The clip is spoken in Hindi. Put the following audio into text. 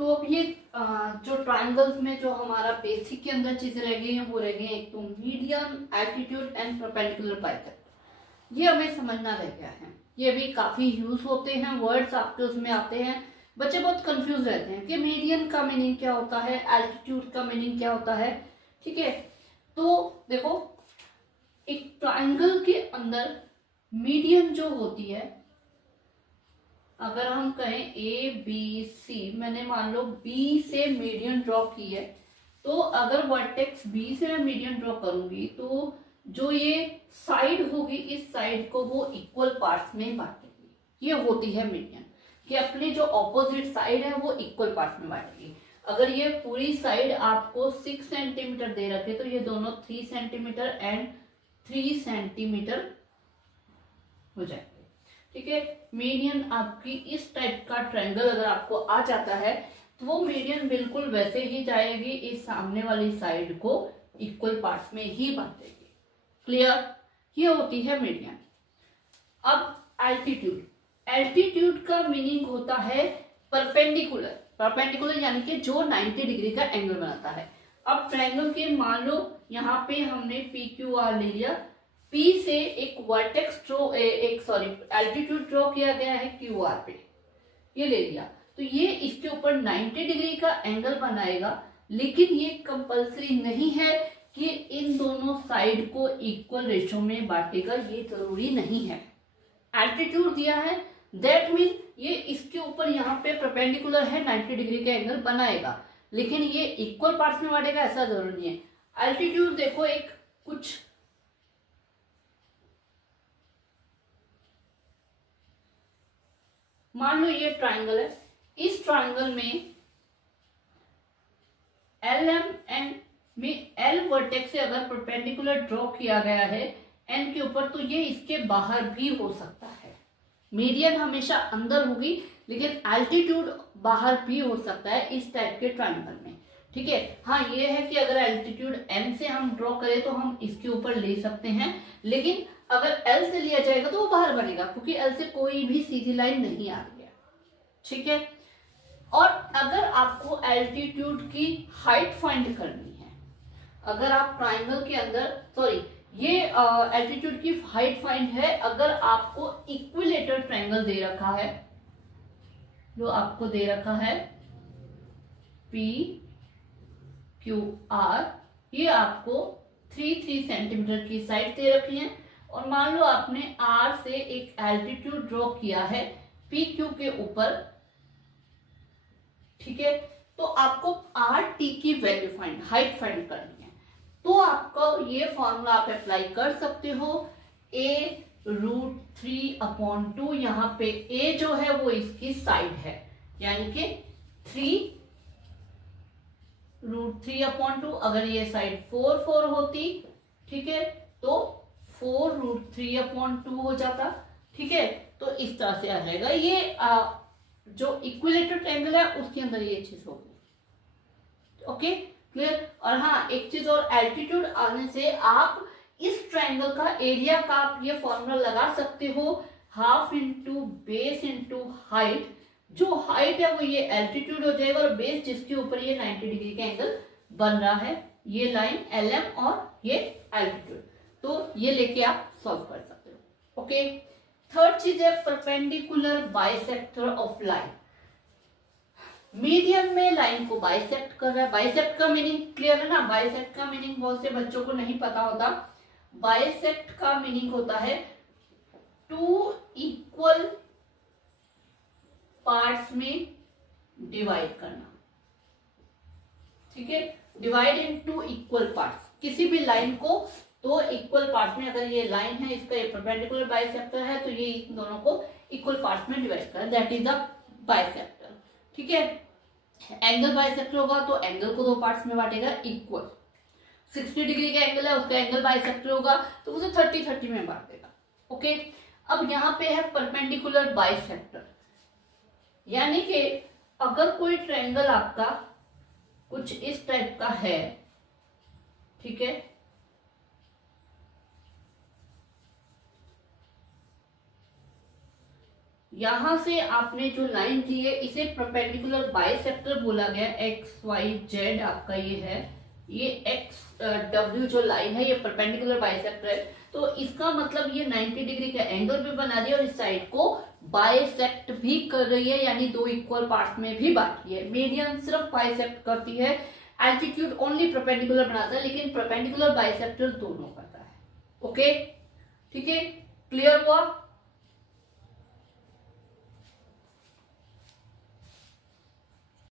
तो अब ये जो ट्राइंगल्स में जो हमारा बेसिक के अंदर चीजें रह गई हैं वो रह गई हैं, एक तो median, altitude and perpendicular bisector. ये हमें समझना रह गया है। ये भी काफी यूज होते हैं, वर्ड्स आपके उसमें आते हैं, बच्चे बहुत कंफ्यूज रहते हैं कि मीडियन का मीनिंग क्या होता है, एल्टीट्यूड का मीनिंग क्या होता है। ठीक है, तो देखो एक ट्राइंगल के अंदर मीडियन जो होती है, अगर हम कहें ए बी सी, मैंने मान लो बी से मीडियन ड्रॉ की है, तो अगर वर्टेक्स बी से मैं मीडियन ड्रॉ करूंगी तो जो ये साइड होगी इस साइड को वो इक्वल पार्ट्स में बांटेगी। ये होती है मीडियन, कि अपनी जो ऑपोजिट साइड है वो इक्वल पार्ट्स में बांटेगी। अगर ये पूरी साइड आपको 6 सेंटीमीटर दे रखे तो ये दोनों 3 सेंटीमीटर एंड 3 सेंटीमीटर हो जाएंगे। ठीक है, मीडियन आपकी इस टाइप का ट्रायंगल अगर आपको आ जाता है तो वो मीडियन बिल्कुल वैसे ही जाएगी, इस सामने वाली साइड को इक्वल पार्ट्स में ही बांटेगी। क्लियर, ये होती है मीडियन। अब एल्टीट्यूड, एल्टीट्यूड का मीनिंग होता है परपेंडिकुलर। परपेंडिकुलर यानी कि जो 90 डिग्री का एंगल बनाता है। अब ट्रायंगल के मान लो यहाँ पे हमने पी क्यू आर ले लिया, पी से एक वर्टेक्स ड्रॉ एल्टीट्यूड ड्रॉ किया गया है क्यू आर पे, ये ले लिया, तो ये इसके ऊपर 90 डिग्री का एंगल बनाएगा। लेकिन ये कंपल्सरी नहीं है कि इन दोनों साइड को इक्वल रेशो में बांटेगा, ये जरूरी नहीं है। एल्टीट्यूड दिया है, दैट मीन ये इसके ऊपर यहाँ पे परपेंडिकुलर है, 90 डिग्री का एंगल बनाएगा, लेकिन ये इक्वल पार्ट्स में बांटेगा ऐसा जरूरी नहीं है। एल्टीट्यूड देखो, एक कुछ मान लो ये ट्राइंगल है, इस ट्राइंगल में एल एम एंड में एल वर्टेक्स से अगर परपेंडिकुलर ड्रॉ किया गया है एन के ऊपर, तो ये इसके बाहर भी हो सकता है। मीडियन हमेशा अंदर होगी, लेकिन एल्टीट्यूड बाहर भी हो सकता है इस टाइप के ट्राइंगल में। ठीक है, हाँ ये है कि अगर एल्टीट्यूड एम से हम ड्रॉ करें तो हम इसके ऊपर ले सकते हैं, लेकिन अगर एल से लिया जाएगा तो वो बाहर बनेगा, क्योंकि एल से कोई भी सीधी लाइन नहीं आ रही है। ठीक है, और अगर आपको एल्टीट्यूड की हाइट फाइंड करनी है, अगर आप ट्राइंगल के अंदर ये एल्टीट्यूड की हाइट फाइंड है, अगर आपको इक्विलेटर ट्राइंगल दे रखा है, जो आपको दे रखा है पी क्यू आर, ये आपको 3 सेंटीमीटर की साइड दे रखी है, और मान लो आपने आर से एक एल्टीट्यूड ड्रॉ किया है पी क्यू के ऊपर। ठीक है, तो आपको आर टी की वैल्यू हाइट फाइंड करनी है, तो आपको ये फॉर्मूला आप अप्लाई कर सकते हो, a√3/2। यहाँ पे a जो है वो इसकी साइड है, यानी कि 3√3/2। अगर ये साइड 4 होती, ठीक है, तो 4√3/2 हो जाता। ठीक है, तो इस तरह से आ जाएगा। ये जो इक्विलेटर ट्रायंगल है उसके अंदर ये चीज होगी। Okay, clear. और हाँ, एक चीज और, एल्टीट्यूड आने से आप इस ट्रायंगल का एरिया का आप ये फॉर्मूला लगा सकते हो, half into base into height. जो हाइट है वो ये एल्टीट्यूड हो जाएगा, और बेस जिसके ऊपर ये 90 डिग्री का एंगल बन रहा है, ये लाइन LM और ये एल्टीट्यूड, तो ये लेके आप सॉल्व कर सकते हो। ओके, थर्ड चीज है perpendicular bisector of line. Median में लाइन को बाइसेक्ट कर रहा है। बाइसेक्ट का मीनिंग क्लियर है ना? बाइसेक्ट का मीनिंग बहुत से बच्चों को नहीं पता होता। बाइसेक्ट का मीनिंग होता है 2 इक्वल पार्ट्स में डिवाइड करना। ठीक है, डिवाइड इन 2 इक्वल पार्ट्स। किसी भी लाइन को 2 इक्वल पार्ट्स में, अगर ये लाइन है, इसका ये परपेंडिकुलर बाइसेक्टर है, तो ये इन दोनों को इक्वल पार्ट्स में डिवाइड कर, दैट इज द बाइसेक्टर। ठीक है, एंगल बाइसेक्टर होगा तो एंगल को 2 पार्ट्स में बांटेगा इक्वल। 60 डिग्री का एंगल है, उसका एंगल बाइसेक्टर होगा तो उसे 30-30 में बांट देगा। ओके, अब यहाँ पे है परपेंडिकुलर बाइसेक्टर, यानी कि अगर कोई ट्रायंगल आपका कुछ इस टाइप का है, ठीक है, यहां से आपने जो लाइन ली है इसे परपेंडिकुलर बाइसेक्टर बोला गया। एक्स वाई जेड आपका ये है, ये एक्स डब्ल्यू जो लाइन है ये परपेंडिकुलर बाइसेक्टर है, तो इसका मतलब ये 90 डिग्री का एंगल भी बना रही है और इस साइड को बाइसेक्ट भी कर रही है, यानी दो इक्वल पार्ट में भी बांट रही है। मीडियन सिर्फ बाइसेक्ट करती है, एल्टीट्यूड ओनली परपेंडिकुलर बनाता है, लेकिन परपेंडिकुलर बाइसेक्टर दोनों करता है। ओके, ठीक है, क्लियर हुआ?